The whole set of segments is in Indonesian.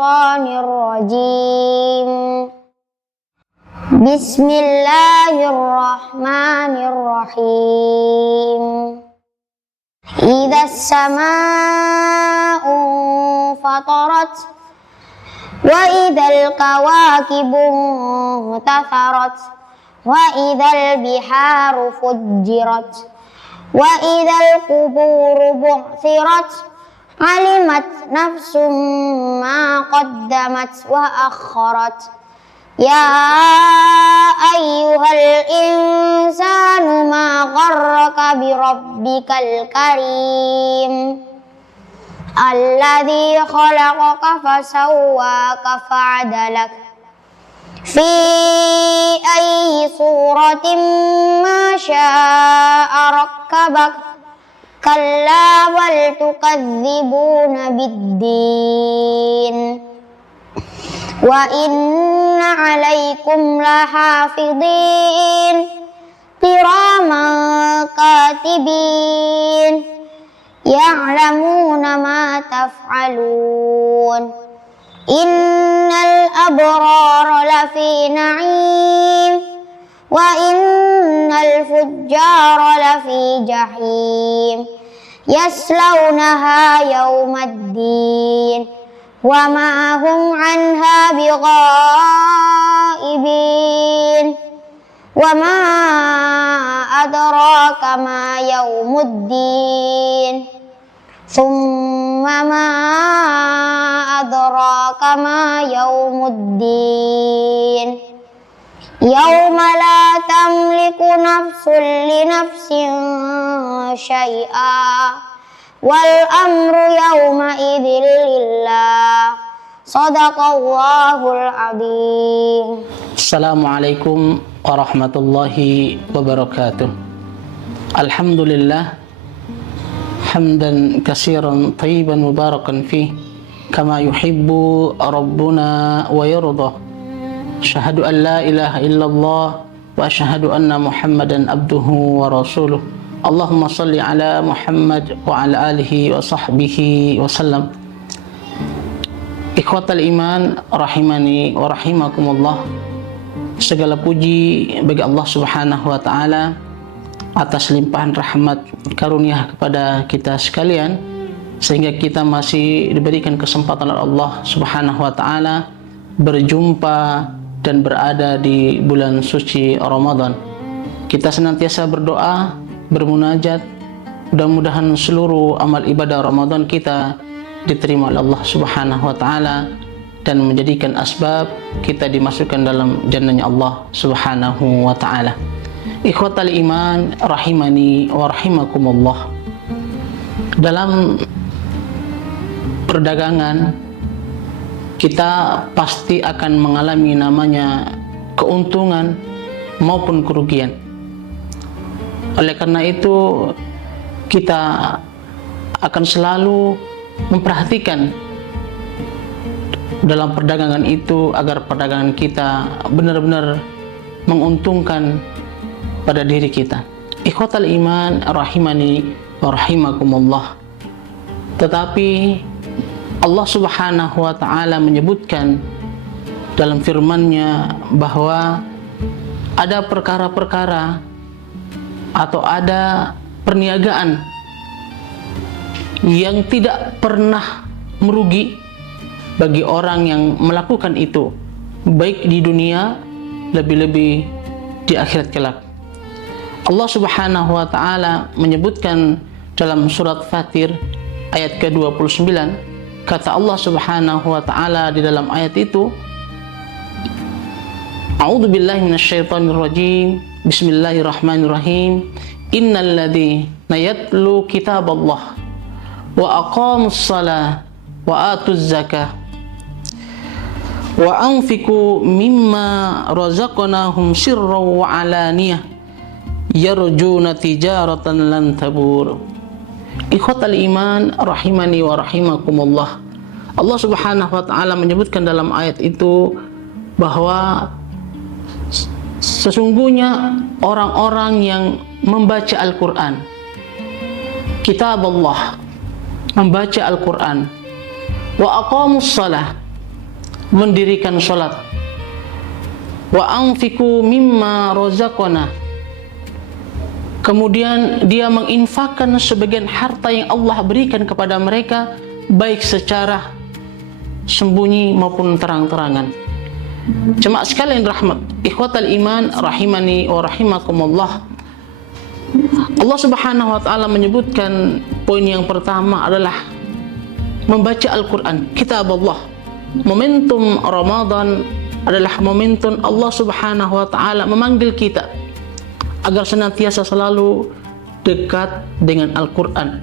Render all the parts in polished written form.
الشيطان الرجيم بسم الله الرحمن الرحيم إذا السماء انفطرت وإذا الكواكب انتثرت وإذا البحار فجرت وإذا القبور بعثرت علمت نفس ما قدمت وأخرت يا أيها الإنسان ما غرك بربك الكريم الذي خلقك فسواك فعدلك في أي صورة ما شاء ركبك كلا بل تكذبون بالدين وإن عليكم لحافظين كراما كاتبين يعلمون ما تفعلون إن الأبرار لفي نعيم وإن الفجار لفي جحيم يصلونها يوم الدين وما هم عنها بغائبين وما أدراك ما يوم الدين ثم ما أدراك ما يوم الدين يوم لا تملك نفس لنفس شيئا والأمر يومئذ لله صدق الله العظيم. Assalamualaikum warahmatullahi wabarakatuh. Alhamdulillah hamdan katsiran thayyiban mubarakan fih kama yuhibbu rabbuna wa yarda. Asyhadu an la ilaha illallah wa asyhadu anna Muhammadan abduhu wa rasuluh. Allahumma salli ala Muhammad wa ala alihi wa sahbihi wa sallam. Ikhwatal iman rahimani wa rahimakumullah. Segala puji bagi Allah Subhanahu wa taala atas limpahan rahmat karunia kepada kita sekalian sehingga kita masih diberikan kesempatan oleh Allah Subhanahu wa taala berjumpa dan berada di bulan suci Ramadan. Kita senantiasa berdoa, bermunajat, mudah-mudahan seluruh amal ibadah Ramadan kita diterima oleh Allah Subhanahu wa taala dan menjadikan asbab kita dimasukkan dalam jannahnya Allah Subhanahu wa taala. Ikhwatal iman rahimani wa rahimakumullah. Dalam perdagangan kita pasti akan mengalami namanya keuntungan maupun kerugian. Oleh karena itu kita akan selalu memperhatikan dalam perdagangan itu agar perdagangan kita benar-benar menguntungkan pada diri kita. Ikhwatal iman rahimani wa rahimakumullah. Tetapi Allah Subhanahu wa taala menyebutkan dalam firman-Nya bahwa ada perkara-perkara atau ada perniagaan yang tidak pernah merugi bagi orang yang melakukan itu, baik di dunia lebih-lebih di akhirat kelak. Allah Subhanahu wa taala menyebutkan dalam surat Fatir ayat ke-29, kata Allah Subhanahu wa taala di dalam ayat itu, A'udzubillahi minasyaitonir rajim. Bismillahirrahmanirrahim. Innal ladzina yatlu kitaballah wa aqamus shalah wa atuz zakah wa anfiqu mimma razaqnahum sirran wa alaniyah yarjuna tijaratan lan tabur. Ikhwatal iman rahimani wa rahimakumullah. Allah Subhanahu wa taala menyebutkan dalam ayat itu bahwa sesungguhnya orang-orang yang membaca Al-Quran, kitab Allah, membaca Al-Quran, wa aqamus shalah, mendirikan sholat. Wa anfiqu mimma razaqna, kemudian dia menginfakkan sebagian harta yang Allah berikan kepada mereka, baik secara sembunyi maupun terang-terangan. Jemaah sekalian rahmat ikhwatal iman rahimani wa rahimakumullah, Allah Subhanahu wa taala menyebutkan poin yang pertama adalah membaca Al-Quran, kitab Allah. Momentum Ramadan adalah momentum Allah Subhanahu wa taala memanggil kita agar senantiasa selalu dekat dengan Al-Quran.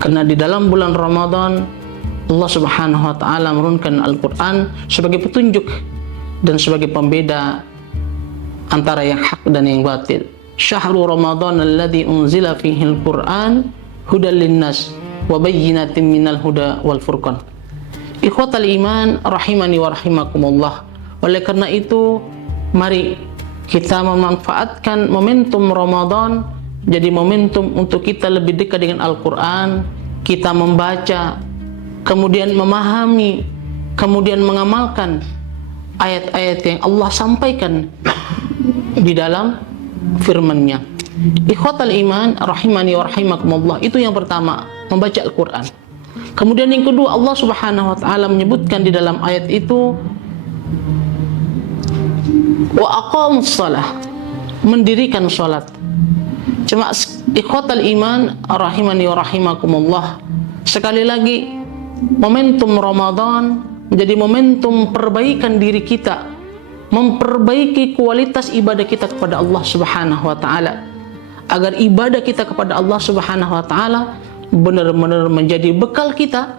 Karena di dalam bulan Ramadan Allah Subhanahu wa taala menurunkan Al-Quran sebagai petunjuk dan sebagai pembeda antara yang hak dan yang batil. Syahrul Ramadan alladzi unzila fihi al-Quran hudal linnas wa bayyinatin minal huda wal furqan. Ikhwatal iman rahimani wa rahimakumullah. Oleh karena itu, mari kita memanfaatkan momentum Ramadan jadi momentum untuk kita lebih dekat dengan Al-Quran, kita membaca, kemudian memahami, kemudian mengamalkan ayat-ayat yang Allah sampaikan di dalam firman-Nya. Ikhwatal iman rahimani wa rahimakumullah, itu yang pertama, membaca Al-Quran. Kemudian yang kedua, Allah Subhanahu wa taala menyebutkan di dalam ayat itu wa aqamus shalah, mendirikan salat. Cuma ikhwatal iman rahimani wa rahimakumullah, sekali lagi momentum Ramadan menjadi momentum perbaikan diri kita, memperbaiki kualitas ibadah kita kepada Allah Subhanahu wa taala, agar ibadah kita kepada Allah Subhanahu wa taala benar-benar menjadi bekal kita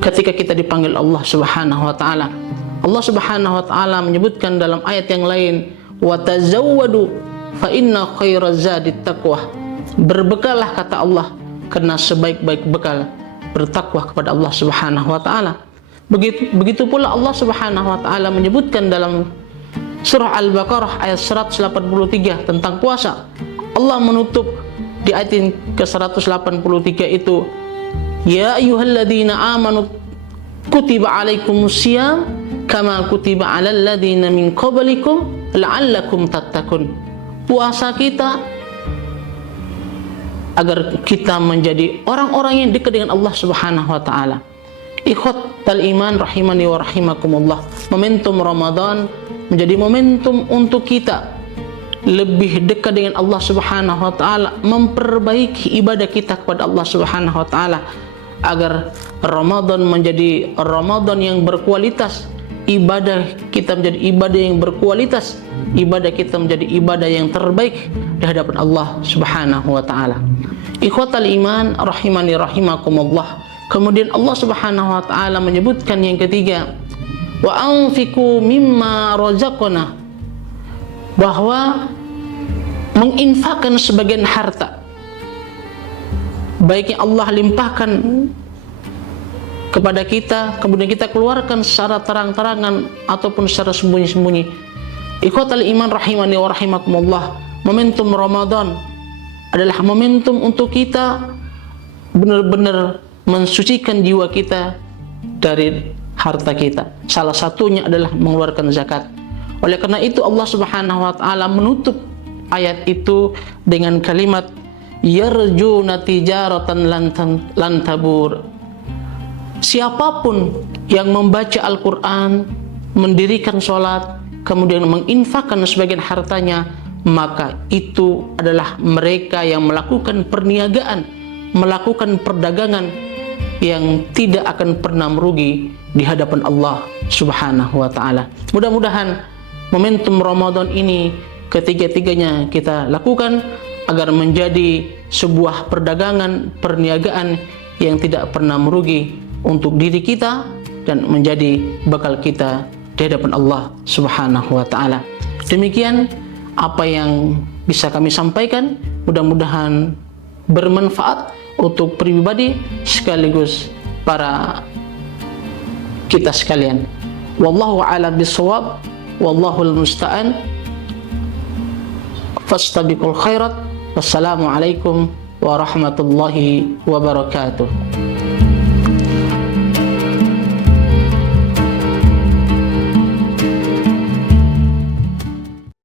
ketika kita dipanggil Allah Subhanahu wa taala. Allah Subhanahu wa taala menyebutkan dalam ayat yang lain, wa tazawwadu fa inna khairaz zadit taqwa. Berbekallah kata Allah, karena sebaik-baik bekal bertakwa kepada Allah Subhanahu wa taala. Begitu pula Allah Subhanahu wa taala menyebutkan dalam surah Al-Baqarah ayat 183 tentang puasa. Allah menutup di ayat ke-183 itu, ya ayyuhalladzina amanu kutiba alaikumusiyam kama kutiba alal ladzina min qablikum la'allakum tattaqun. Puasa kita agar kita menjadi orang-orang yang dekat dengan Allah Subhanahu wa taala. Ikhwatal iman rahimani wa rahimakumullah, momentum Ramadan menjadi momentum untuk kita lebih dekat dengan Allah Subhanahu wa taala, memperbaiki ibadah kita kepada Allah Subhanahu wa taala agar Ramadan menjadi Ramadan yang berkualitas, ibadah kita menjadi ibadah yang berkualitas, ibadah kita menjadi ibadah yang terbaik di hadapan Allah Subhanahu wa taala. Ikhwatal iman rahimani rahimakumullah. Kemudian Allah Subhanahu wa taala menyebutkan yang ketiga, wa anfiqu mimma razaqna, bahwa menginfakkan sebagian harta baik yang Allah limpahkan kepada kita, kemudian kita keluarkan secara terang-terangan ataupun secara sembunyi-sembunyi. Ikhwatal iman rahimani wa rahimakumullah, momentum Ramadan adalah momentum untuk kita benar-benar mensucikan jiwa kita dari harta kita. Salah satunya adalah mengeluarkan zakat. Oleh karena itu Allah Subhanahu wa taala menutup ayat itu dengan kalimat yarjuna tijaratan lan tabur. Siapapun yang membaca Al-Quran, mendirikan sholat, kemudian menginfakkan sebagian hartanya, maka itu adalah mereka yang melakukan perniagaan, melakukan perdagangan yang tidak akan pernah merugi di hadapan Allah Subhanahu wa taala. Mudah-mudahan momentum Ramadan ini ketiga-tiganya kita lakukan agar menjadi sebuah perdagangan, perniagaan yang tidak pernah merugi untuk diri kita dan menjadi bekal kita di hadapan Allah Subhanahu wa taala. Demikian apa yang bisa kami sampaikan, mudah-mudahan bermanfaat untuk pribadi sekaligus para kita sekalian. Wallahu a'lam bissawab, wallahul musta'an. Fastabiqul khairat. Wassalamualaikum warahmatullahi wabarakatuh.